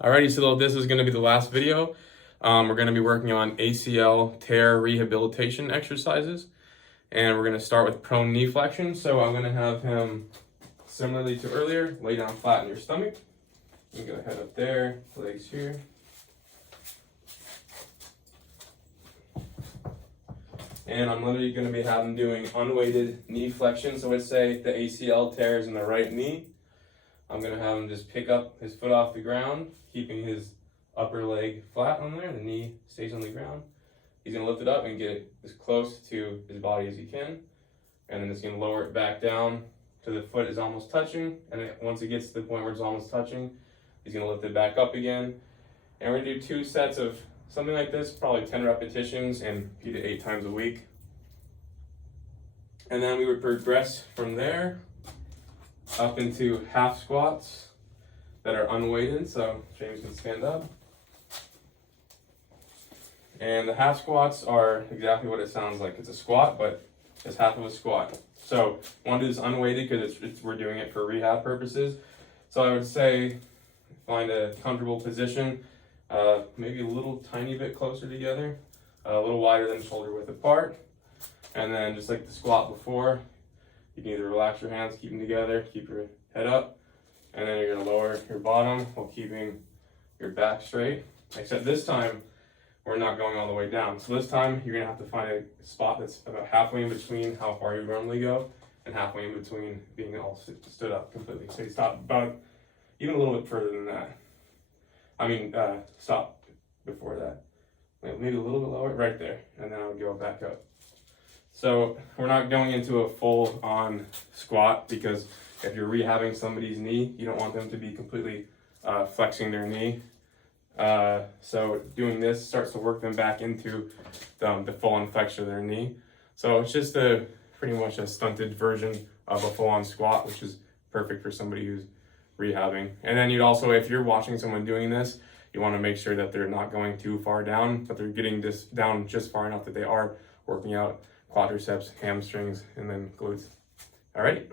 Alrighty, so this is going to be the last video. We're going to be working on ACL tear rehabilitation exercises, and we're going to start with prone knee flexion. So I'm going to have him, similarly to earlier, lay down flat in your stomach. You can go head up there, legs here. And I'm literally going to be having doing unweighted knee flexion. So let's say the ACL tears in the right knee. I'm going to have him just pick up his foot off the ground, keeping his upper leg flat on there. The knee stays on the ground. He's going to lift it up and get it as close to his body as he can. And then it's going to lower it back down to the foot is almost touching. And once it gets to the point where it's almost touching, he's going to lift it back up again. And we're going to do 2 sets of something like this, probably 10 repetitions and 3 to 8 times a week. And then we would progress from there up into half squats that are unweighted. So James can stand up. And the half squats are exactly what it sounds like. It's a squat, but it's half of a squat. So I want to do this unweighted because we're doing it for rehab purposes. So I would say find a comfortable position, maybe a little tiny bit closer together, a little wider than shoulder width apart. And then just like the squat before, you can either relax your hands, keep them together, keep your head up, and then you're going to lower your bottom while keeping your back straight. Except this time, we're not going all the way down. So this time, you're going to have to find a spot that's about halfway in between how far you normally go and halfway in between being all stood up completely. So you stop about even a little bit further than that. Stop before that. Maybe a little bit lower, right there, and then I would go back up. So we're not going into a full-on squat because if you're rehabbing somebody's knee, you don't want them to be completely flexing their knee. So doing this starts to work them back into the full-on flexion of their knee. So it's just pretty much a stunted version of a full-on squat, which is perfect for somebody who's rehabbing. And then you'd also, if you're watching someone doing this, you want to make sure that they're not going too far down, but they're getting this down just far enough that they are working out quadriceps, hamstrings, and then glutes. All right.